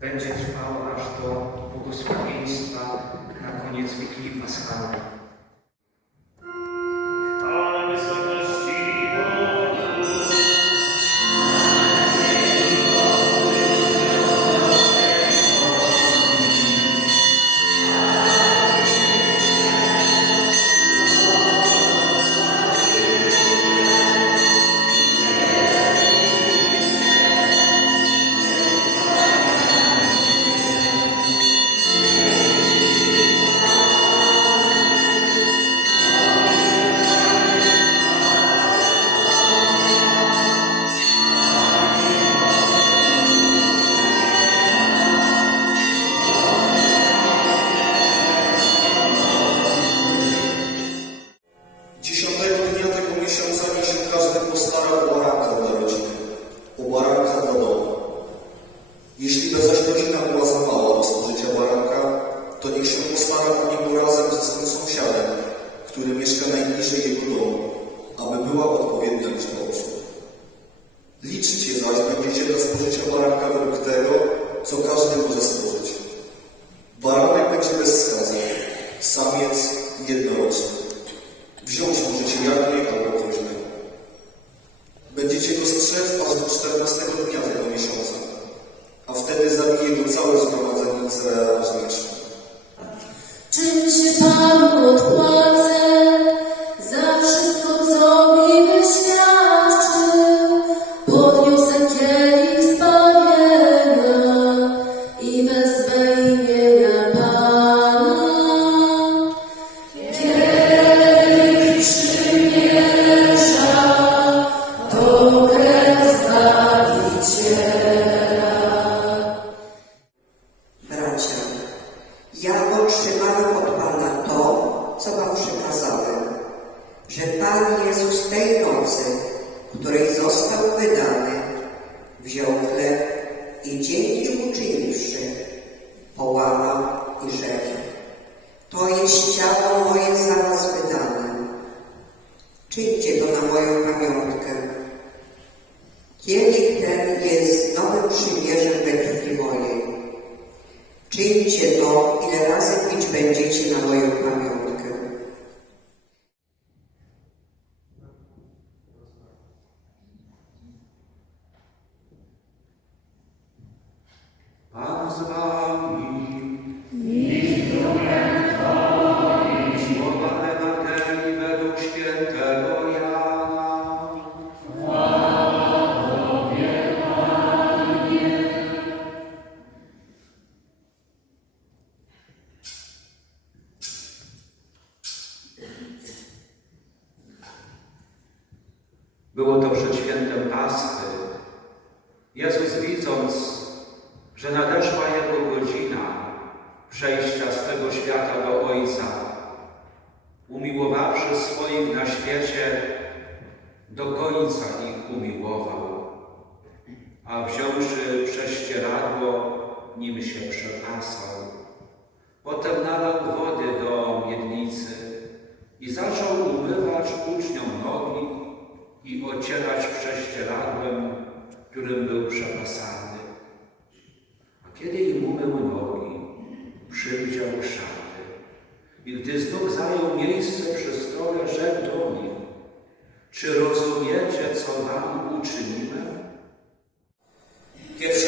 będzie trwało aż do błogosławieństwa na koniec Wigilii Paschalnej. więc jednoroczny. Wziąć możecie jagnię albo koźnego. Będziecie go strzec aż do 14 dnia tego miesiąca, a wtedy zabije go całe zgromadzenie Izraela. otrzymałem od Pana to, co Wam przekazałem, że Pan Jezus tej nocy, której został wydany, wziął świecie, do końca ich umiłował, a wziąwszy prześcieradło, nim się przepasał. Potem nalał wody do miednicy i zaczął umywać uczniom nogi i ocierać prześcieradłem, którym był przepasany. A kiedy im umył nogi, przywdział szat i gdy znów zajął miejsce przy stole, rzekł do nich, czy rozumiecie, co wam uczynimy? Pierwszy